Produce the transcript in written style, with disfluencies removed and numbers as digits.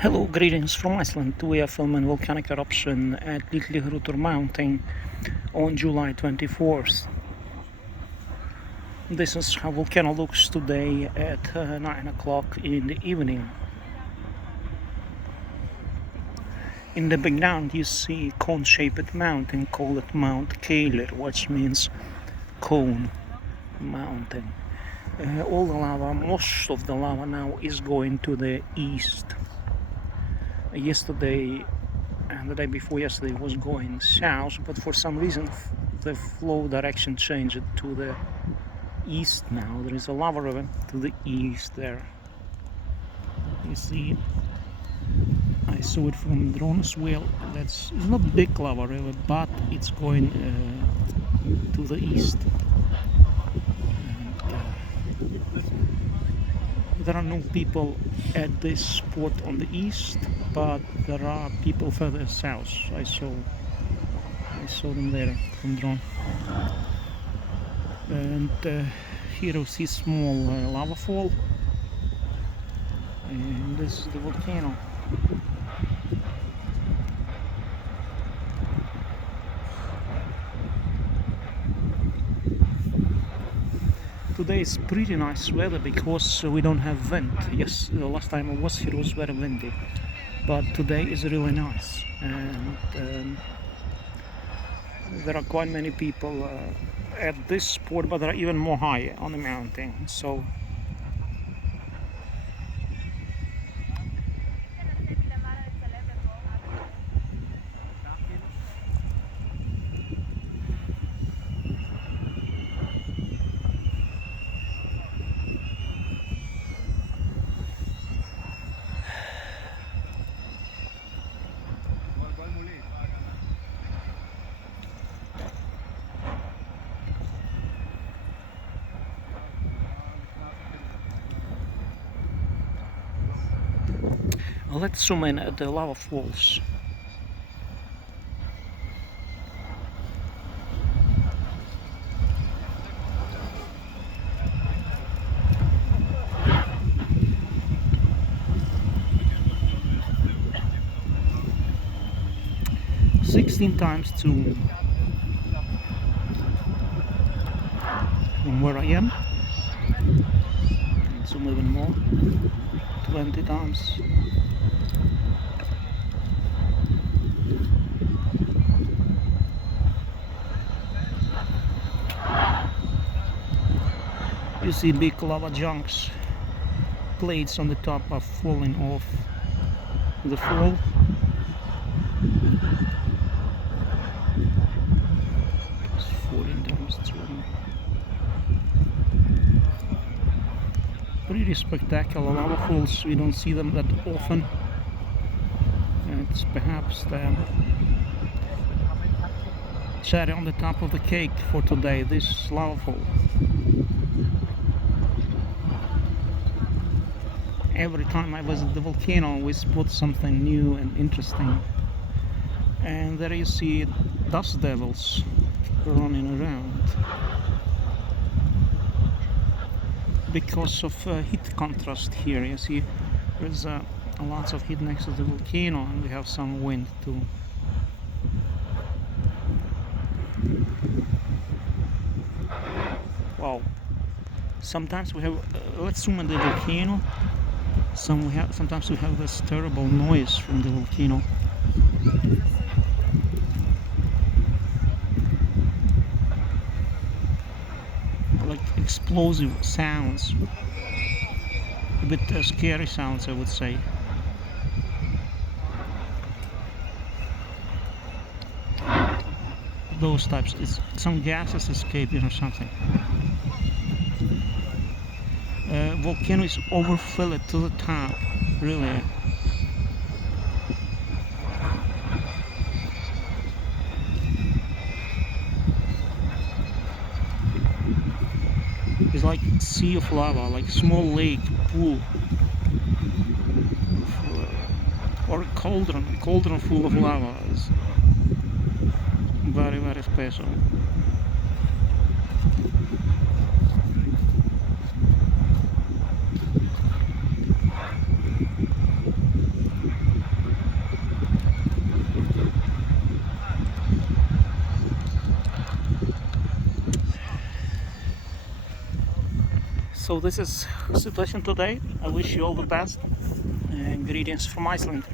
Hello, greetings from Iceland. We are filming volcanic eruption at Litlihrutur mountain on July 24th. This is how volcano looks today at 9 o'clock in the evening. In the background you see cone-shaped mountain called Mount Keilir, which means cone mountain. All the lava, most of the lava now is going to the east. Yesterday and the day before yesterday was going south, but for some reason the flow direction changed to the east now. There is a lava river to the east there. You see, I saw it from drone as well. It's not big lava river, but it's going to the east. There are no people at this spot on the east, but there are people further south. I saw them there from drone. And here you see small lava fall, and this is the volcano. Today is pretty nice weather because we don't have wind. Yes, the last time I was here it was very windy, but today is really nice, and there are quite many people at this spot, but there are even more high on the mountain. So let's zoom in at the lava falls. Sixteen times zoom from where I am. Zoom even more. 20 times. You see big lava chunks, plates on the top are falling off the fall. It's 14 times zoom. Pretty spectacular lava falls. We don't see them that often. It's perhaps the cherry on the top of the cake for today, this lava fall. Every time I visit the volcano we spot something new and interesting. And there you see dust devils running around because of heat contrast here. You see there's lots of heat next to the volcano, and we have some wind too. Wow. Sometimes we have let's zoom in the volcano. Sometimes we have this terrible noise from the volcano. Like explosive sounds, a bit scary sounds, I would say. Those types, it's some gases escaping or something. Volcano is overfilled to the top, really. It's like a sea of lava, like a small lake, pool, or a cauldron full of lava. It's very, very special. So this is situation today. I wish you all the best and greetings from Iceland.